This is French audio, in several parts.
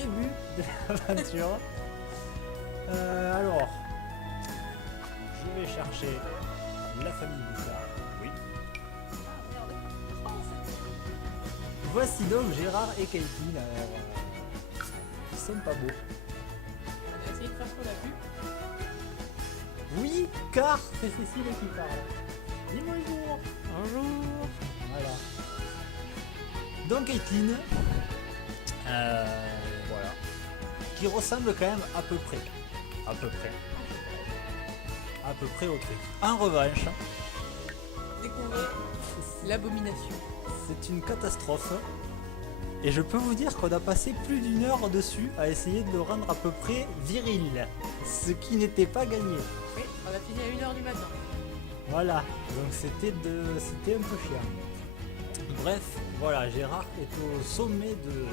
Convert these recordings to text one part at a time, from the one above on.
début de l'aventure. Alors, je vais chercher la famille Bouchard. Oui. Voici donc Gérard et Caitlin. Alors, ils sont pas beaux. On va essayer de faire pour la pub. Oui, car c'est Cécile qui parle. Dis bonjour. Bonjour. Voilà. Donc Caitlin, voilà, qui ressemble quand même à peu près au truc. En revanche, Découvrez l'abomination. c'est une catastrophe. Et je peux vous dire qu'on a passé plus d'1 heure dessus à essayer de le rendre à peu près viril. Ce qui n'était pas gagné. Oui, on a fini à 1h du matin. Voilà, donc c'était un peu chiant. Bref, voilà, Gérard est au sommet de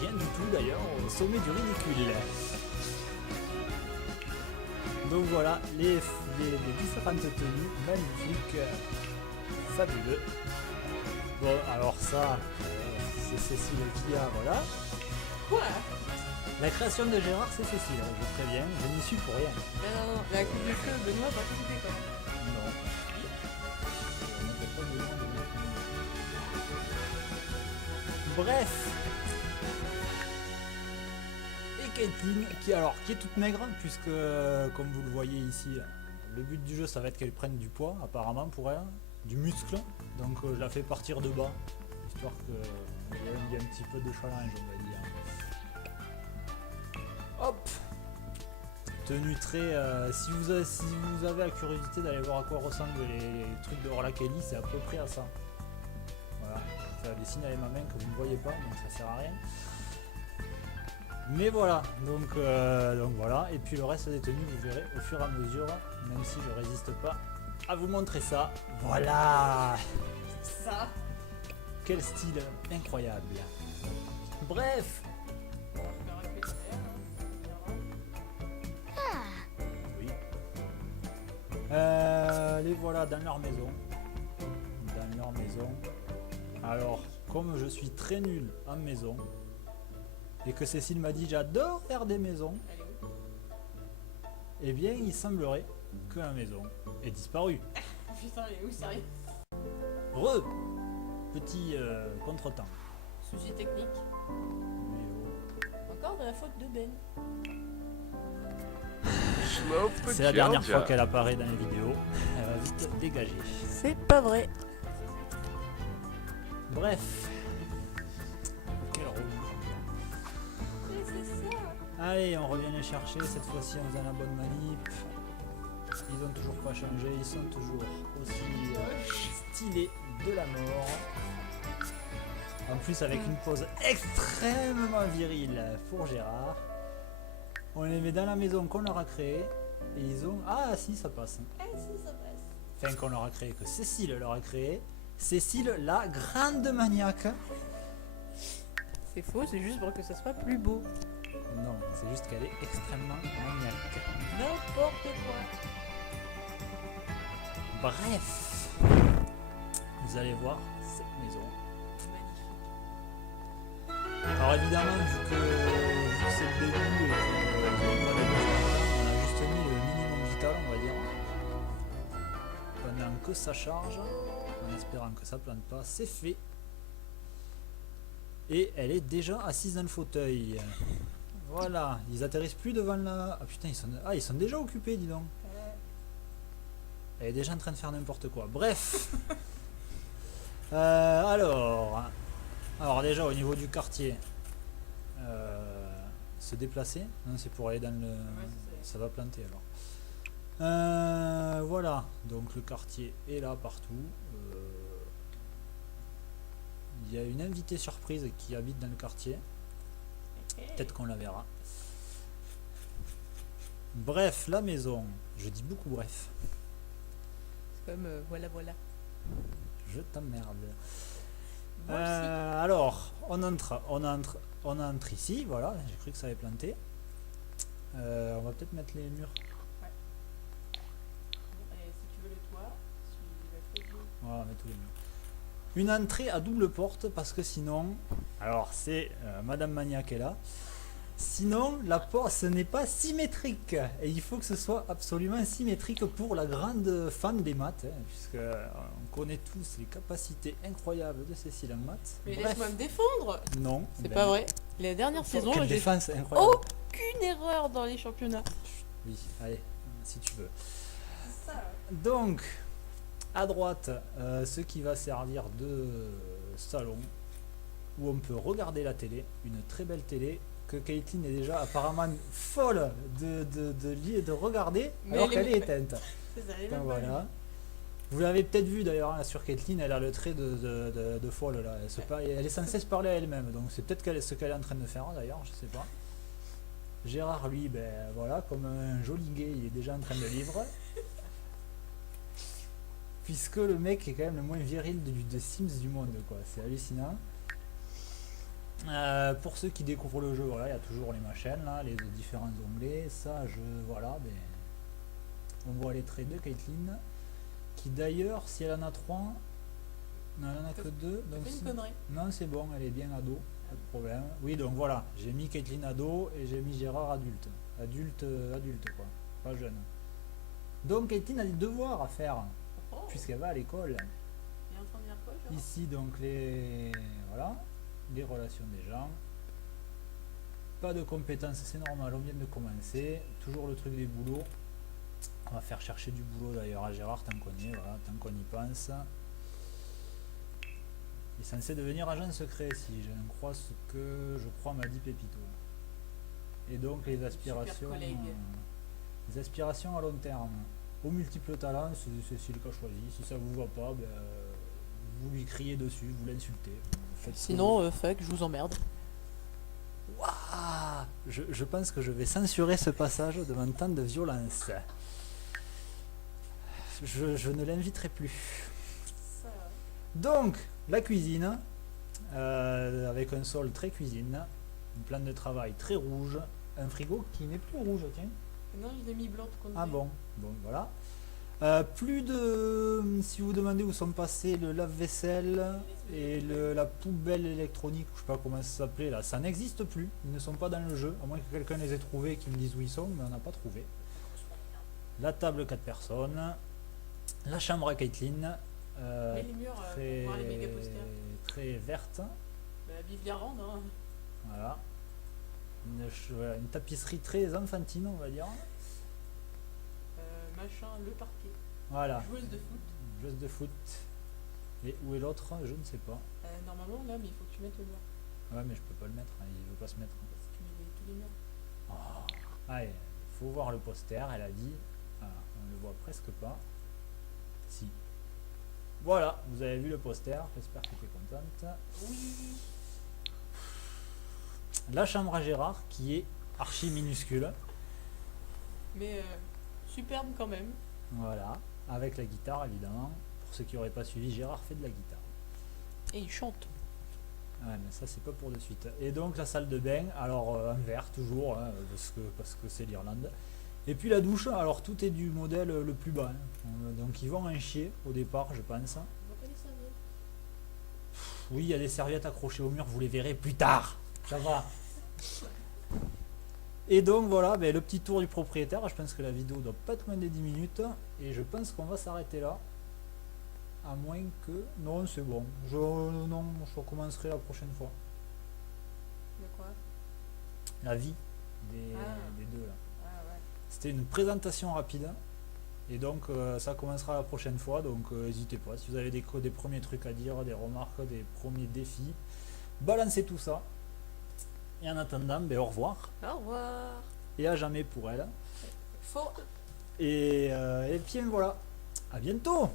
rien du tout d'ailleurs, au sommet du ridicule. Donc voilà, les différentes tenues magnifiques, fabuleux. Bon, alors ça, c'est Cécile qui a, voilà. Quoi? La création de Gérard, c'est Cécile, je préviens, je n'y suis pour rien. Non, la coupe de cheveux, Benoît va participer quoi. Non. Bref. Et Caitlin, qui est toute maigre, puisque, comme vous le voyez ici, le but du jeu, ça va être qu'elle prenne du poids, apparemment, pour elle, du muscle. Donc, je la fais partir de bas, histoire qu'il y ait un petit peu de challenge, on va dire. Hop. Tenue très... si vous avez la curiosité d'aller voir à quoi ressemblent les trucs de Orla Kelly, c'est à peu près à ça. Voilà, je fais la dessine avec ma main que vous ne voyez pas, donc ça sert à rien. Mais voilà, donc voilà, et puis le reste des tenues vous verrez au fur et à mesure, même si je résiste pas à vous montrer ça. Voilà. Ça. Quel style incroyable. Bref. Oui. Les voilà dans leur maison. Alors, comme je suis très nul en maison, et que Cécile m'a dit j'adore faire des maisons, Elle est où? eh bien il semblerait que la maison ait disparu. Putain, elle est où, sérieux? Petit contretemps. Souci technique. Encore de la faute de Ben. C'est la dernière fois qu'elle apparaît dans les vidéos. Elle va vite dégager. C'est pas vrai. Bref. Quel relou. C'est ça. Allez, on revient les chercher. Cette fois-ci, en faisant la bonne manip. Ils ont toujours pas changé. Ils sont toujours aussi stylés de la mort. En plus, avec une pose extrêmement virile pour Gérard. On les met dans la maison qu'on leur a créée. Et ils ont... Ah si, ça passe. Ah si, ça passe. Enfin, qu'on leur a créé, que Cécile leur a créé. Cécile, la grande maniaque. C'est faux, c'est juste pour que ça soit plus beau. Non, c'est juste qu'elle est extrêmement maniaque. N'importe quoi. Bref, vous allez voir cette maison. Magnifique. Alors évidemment, vu que c'est le début et qu'on on a juste mis le minimum vital, on va dire. Pendant que ça charge, en espérant que ça plante pas, c'est fait. Et elle est déjà assise dans le fauteuil. Voilà, ils atterrissent plus devant la... Ah putain, ils sont déjà occupés, dis donc. Elle est déjà en train de faire n'importe quoi. Bref. Alors déjà au niveau du quartier, se déplacer. Non, c'est pour aller dans le... Ça va planter alors. Voilà, donc le quartier est là partout. Il y a une invitée surprise qui habite dans le quartier. Peut-être qu'on la verra. Bref, la maison. Je dis beaucoup bref. C'est comme voilà. Je t'emmerde. Moi aussi. Alors, on entre ici, voilà, j'ai cru que ça avait planté. On va peut-être mettre les murs. Ouais. Bon, et si tu veux le toit, suis la feuille. Voilà, on met tous les murs. Une entrée à double porte parce que sinon, Alors c'est Madame Mania qui est là. Sinon, la porte n'est pas symétrique. Et il faut que ce soit absolument symétrique pour la grande fan des maths. Puisque on connaît tous les capacités incroyables de Cécile en maths. Mais Bref, laisse-moi me défendre. non. C'est ben, pas vrai. La dernière saison, Quelle j'ai défense incroyable. aucune erreur dans les championnats. Oui, allez, si tu veux. Donc, à droite, ce qui va servir de salon où on peut regarder la télé, une très belle télé que Caitlin est déjà apparemment folle de regarder Mais alors elle qu'elle est- est éteinte. C'est ça, elle est Donc même pas voilà. Vous l'avez peut-être vu d'ailleurs hein, sur Caitlin, elle a le trait de folle là. Elle est sans cesse parler à elle-même, donc c'est peut-être ce qu'elle est en train de faire d'ailleurs, je sais pas. Gérard lui, ben voilà, comme un joli gay, il est déjà en train de livre. Puisque le mec est quand même le moins viril de Sims du monde, quoi. C'est hallucinant. Pour ceux qui découvrent le jeu, voilà, il y a toujours les machines, là, les différents onglets. Ça, voilà, ben, on voit les traits de Caitlin. Qui d'ailleurs, si elle en a 3, non, elle en a que 2. T'as Donc fait une si- connerie. non, c'est bon, elle est bien ado, pas de problème. Oui, donc voilà, j'ai mis Caitlin ado et j'ai mis Gérard adulte. Adulte, quoi, pas jeune. Donc Caitlin a des devoirs à faire, Oh, puisqu'elle va à l'école. il est en train de dire quoi, Gérard? Ici, donc, voilà, les relations des gens. Pas de compétences, c'est normal, on vient de commencer. Toujours le truc des boulots. On va faire chercher du boulot d'ailleurs à Gérard, tant qu'on y est, voilà, tant qu'on y pense. Il est censé devenir agent secret, si je ne crois ce que je crois m'a dit Pépito. Et donc les aspirations, collègue. les aspirations à long terme. Aux multiples talents, c'est Cécile qui a choisi. Si ça vous va pas, ben, vous lui criez dessus, vous l'insultez. Vous faites ce que Sinon, fuck, je vous emmerde. Ouah, je pense que je vais censurer ce passage devant tant de violence. Je ne l'inviterai plus. Donc, la cuisine, avec un sol très cuisine, un plan de travail très rouge, un frigo qui n'est plus rouge, tiens. Non, je l'ai mis blanc pour qu'on Ah bon, voilà. Plus de, si vous demandez où sont passés le lave-vaisselle et la poubelle électronique, je sais pas comment ça s'appelait là, ça n'existe plus. Ils ne sont pas dans le jeu, à moins que quelqu'un les ait trouvés et qu'ils me dise où ils sont, mais on n'a pas trouvé. La table 4 personnes, la chambre à Caitlin, Mais les murs, pour voir les méga posters. très verte, Bah, vive l'Irlande, hein. voilà. Voilà, une tapisserie très enfantine, on va dire. Machin, le parquet. Voilà, Joueuse de foot. joueuse de foot. Et où est l'autre? Je ne sais pas. Normalement, là, mais il faut que tu mettes le mur. Ouais, mais je peux pas le mettre, hein, il veut pas se mettre. Parce que tu mets tous les murs. Oh. Allez, faut voir le poster, elle a dit. Ah, on le voit presque pas. Si. Voilà, vous avez vu le poster, j'espère que tu es contente. Oui. La chambre à Gérard, qui est archi minuscule. Mais superbe quand même. Voilà, avec la guitare évidemment. Pour ceux qui n'auraient pas suivi, Gérard fait de la guitare. Et il chante. Ouais, mais ça c'est pas pour de suite. Et donc la salle de bain, alors en verre toujours, hein, parce que c'est l'Irlande. Et puis la douche, alors tout est du modèle le plus bas. Hein. Donc ils vont en chier au départ, je pense. On voit pas les serviettes. Oui, il y a des serviettes accrochées au mur, vous les verrez plus tard. Ça va. Et donc voilà, ben, le petit tour du propriétaire. Je pense que la vidéo doit pas être moins de 10 minutes. Et je pense qu'on va s'arrêter là. À moins que... Non, c'est bon. Non, je recommencerai la prochaine fois. De quoi? La vie des deux là. Ah ouais. C'était une présentation rapide. Et donc ça commencera la prochaine fois. Donc n'hésitez pas. Si vous avez des premiers trucs à dire, des remarques, des premiers défis, balancez tout ça. Et en attendant, ben, au revoir. Au revoir. Et à jamais pour elle. Faux. Et puis voilà. À bientôt.